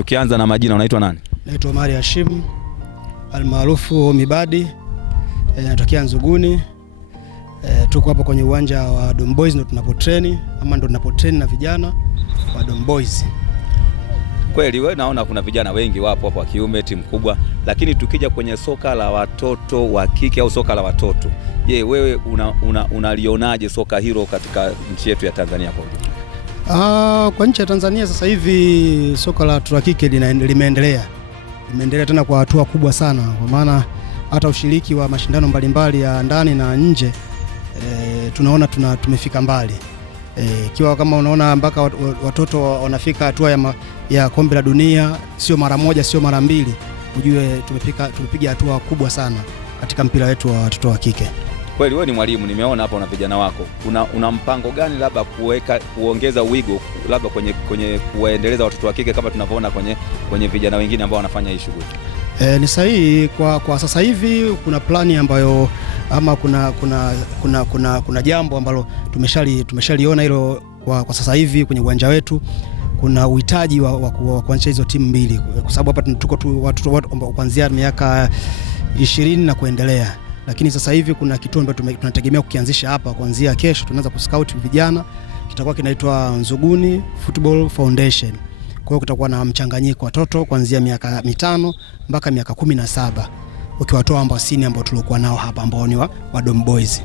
Tukianza na majina, unaitwa nani? Naitwa Omari Hashim almaarufu Mibadi, natokea Nzuguni. Tuko hapa kwenye uwanja wa Dom Boys ndo tunapotrain na vijana wa Dom Boys. Kweli wewe, naona kuna vijana wengi wapo hapo wa kiume, timu kubwa, lakini tukija kwenye soka la watoto wa kike au soka la watoto, je, wewe unalionaje soka hilo katika nchi yetu ya Tanzania kwa ujumla? Kwa nchi ya Tanzania sasa hivi soka la watoto wa kike limeendelea tena kwa hatua kubwa sana, kwa maana hata ushiriki wa mashindano mbalimbali ya ndani na nje tunaona tumefika mbali. Ikiwa kama unaona mpaka watoto wanafika hatua ya kombe la dunia, sio mara moja sio mara mbili, ujue tumepiga hatua kubwa sana katika mpira wetu wa watoto wa kike. Kweli wewe ni mwalimu, nimeona hapa una vijana wako. Una mpango gani labda kuongeza wigo labda kwenye kuendeleza watoto wa kike kama tunavyoona kwenye vijana wengine ambao wanafanya hii shughuli? Ni sahihi kwa sasa hivi kuna plani ambayo ama kuna jambo ambalo tumeshaliona hilo kwa sasa hivi kwenye uwanja wetu. Kuna uhitaji wa kuanzisha hizo timu mbili, kwa sababu hapa tuko tu watoto kuanzia miaka 20 na kuendelea. Lakini sasa hivi kuna kitu ambacho tunategemea kukianzisha hapa kuanzia kesho. Tunaanza kuscout vijana, kitakuwa kinaitwa Nzuguni Football Foundation. Kwa hiyo kutakuwa na mchanganyiko watoto kuanzia miaka 5 mpaka miaka 17, ukiwatoa ambao sini ambao tulikuwa nao hapa ambao ni wa Dom Boys.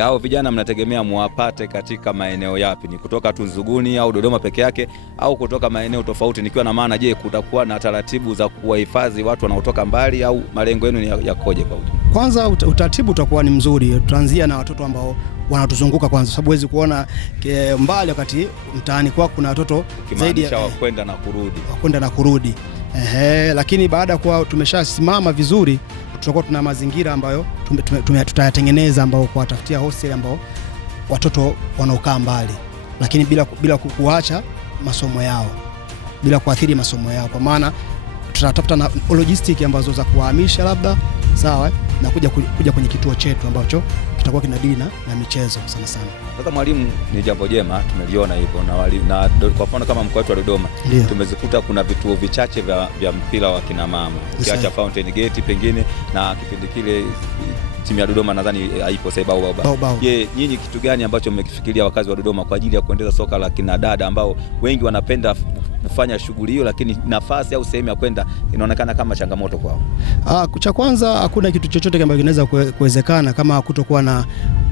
Hao vijana mnategemea muwapate katika maeneo yapi? Ni kutoka tu Nzuguni au Dodoma peke yake au kutoka maeneo tofauti? Nikiwa na maana, je, kutakuwa na taratibu za kuwahifadhi watu wanaotoka mbali au malengo yenu yakoje kwa ujumla? Kwanza utaratibu utakuwa ni mzuri. Tutaanzia na watoto ambao wanatuzunguka kwanza, sababu huwezi kuona mbali wakati mtaani kwako kuna watoto zaidi ya kwenda na kurudi. Lakini baada ya kuwa tumeshasimama vizuri, tutakuwa tuna mazingira ambayo tutayatengeneza ambao kuwatafutia hostel ambao watoto wanaokaa mbali, lakini bila kuacha masomo yao, bila kuathiri masomo yao, kwa maana tutatafuta na logistic ambazo za kuhamisha labda, sawa, na kuja kwenye kituo chetu ambacho kitakuwa kinadili na michezo sana sana. Sasa mwalimu, ni jambo jema tumeliona hivyo na kwa mfano kama mkoa wetu wa Dodoma tumezikuta kuna vituo vichache vya mpira wa kina mama, ukiacha Fountain Gate pengine, na kipindi kile timu ya Dodoma nadhani haipo sasa bau. Je, nyinyi kitu gani ambacho mmekifikiria wakazi wa Dodoma kwa ajili ya kuendeleza soka la kina dada ambao wengi wanapenda kufanya shughuli hiyo, lakini nafasi au sehemu ya kwenda inaonekana kama changamoto kwao? Cha kwanza, hakuna kitu chochote ambacho kinaweza kuwezekana kama kutokuwa na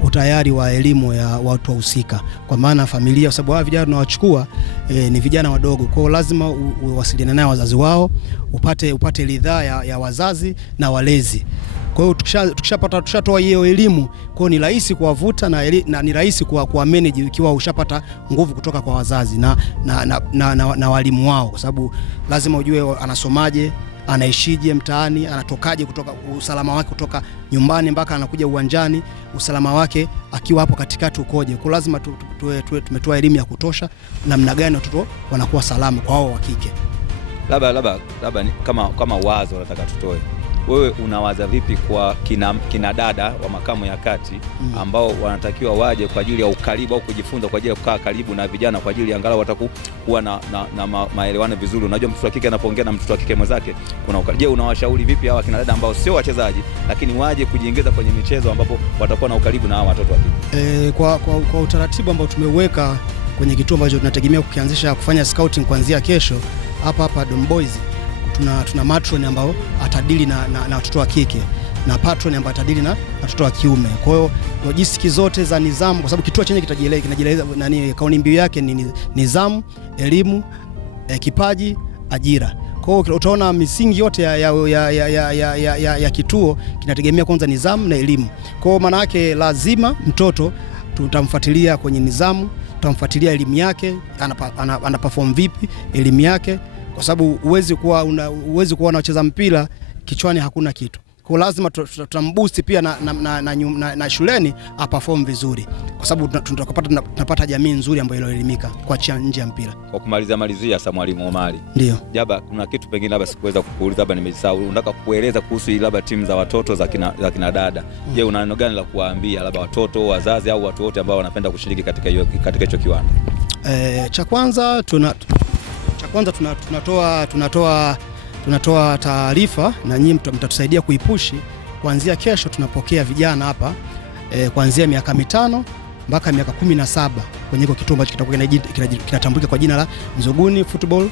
utayari wa elimu ya watu wahusika, kwa maana familia, kwa sababu hawa vijana tunawachukua ni vijana wadogo, kwa hiyo lazima uwasiliane nao wazazi wao, upate ridhaa ya wazazi na walezi. Kwa hiyo tukishatoa hiyo elimu, kwa hiyo ni rahisi kuwavuta na ni rahisi kuwa manage ikiwa ushapata nguvu kutoka kwa wazazi na walimu wao, kwa sababu lazima ujue anasomaje, anaishije mtaani, anatokaje, kutoka usalama wake kutoka nyumbani mpaka anakuja uwanjani, usalama wake akiwa hapo katikati ukoje. Kwa lazima tumetoa elimu ya kutosha namna gani watoto wanakuwa salama kwa wao wa kike. Labda kama wazo nataka tutoe, wewe unawaza vipi kwa kina dada wa makamu ya kati ambao wanatakiwa waje kwa ajili ya ukaribu au kujifunza kwa ajili ya kukaa karibu na vijana kwa ajili angalau watakuwa na maelewano vizuri? Unajua mtoto wa kike anapoongea na mtoto wa kike mwenzake kuna ukaribu. Je, unawashauri vipi hawa kina dada ambao sio wachezaji lakini waje kujiingiza kwenye michezo ambapo watakuwa na ukaribu na hawa watoto wa kike? Kwa utaratibu ambao tumeuweka kwenye kituo ambacho tunategemea kukianzisha kufanya scouting kuanzia kesho hapa Dom Boys, tuna matron ambao atadili na watoto wa kike na patron ambao atadili na watoto wa kiume. Kwa hiyo logistics zote za nidhamu, kwa sababu kituo chenye kinajieleza kauli mbiu yake ni nidhamu, elimu, kipaji, ajira. Kwa hiyo utaona misingi yote ya kituo kinategemea kwanza nidhamu na elimu. Kwa hiyo maana yake lazima mtoto tutamfuatilia kwenye nidhamu, tutamfuatilia elimu yake, ana perform vipi elimu yake, kwa sababu huwezi kuwa unacheza mpira kichwani hakuna kitu. Kwa lazima tutamboost pia na shuleni aperform vizuri, kwa sababu tunapata jamii nzuri ambayo iloelimika kuachia nje ya mpira. Kwa kumalizia sasa, mwalimu Omari, ndio Jaba, kuna kitu pengine labda sikuweza kukuuliza, labda nimesahau, unataka kueleza kuhusu labda timu za watoto za kina dada. Je, una neno gani la kuwaambia labda watoto, wazazi au watu wote ambao wanapenda kushiriki katika hicho kiwanda? Cha kwanza Cha kwanza tunatoa taarifa na nyinyi mtatusaidia kuipushi. Kuanzia kesho tunapokea vijana hapa kuanzia miaka 5 mpaka miaka 17 kwenye hiko kituo ambacho kitakuwa kinatambulika kwa jina la Nzuguni Football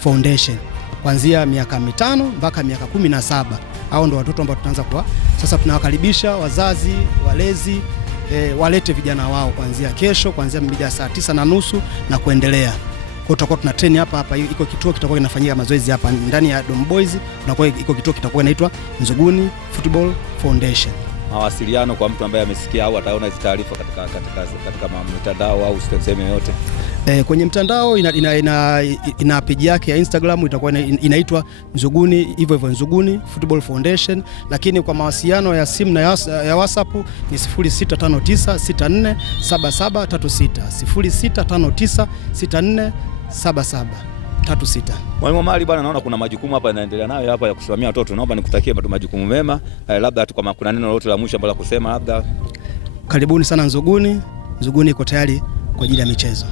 Foundation. Kuanzia miaka 5 mpaka miaka 17. Hao ndio watoto ambao tutaanza kwa sasa. Tunawakaribisha wazazi, walezi walete vijana wao kuanzia kesho, kuanzia mida saa 9:30 na kuendelea. Kwa tutakuwa tuna train hapa iko kituo kitakuwa kinafanyika mazoezi hapa ndani ya Dom Boys, na kwa iko kituo kitakuwa inaitwa Nzuguni Football Foundation. Mawasiliano kwa mtu ambaye amesikia au ataona hizo taarifa katika mitandao au sehemu yoyote. Kwenye mtandao ina page yake ya Instagram itakuwa inaitwa Nzuguni, hivyo Nzuguni Football Foundation, lakini kwa mawasiliano ya simu na ya WhatsApp ni 0659647736 0659647736. Mwalimu Omari bwana, naona kuna majukumu hapa yanaendelea nayo hapa ya kusimamia watoto. Naomba nikutakie majukumu mema. Labda tu kama kuna neno lolote la mwisho ambalo kusema labda. Karibuni sana Nzuguni. Nzuguni iko tayari kwa ajili ya michezo.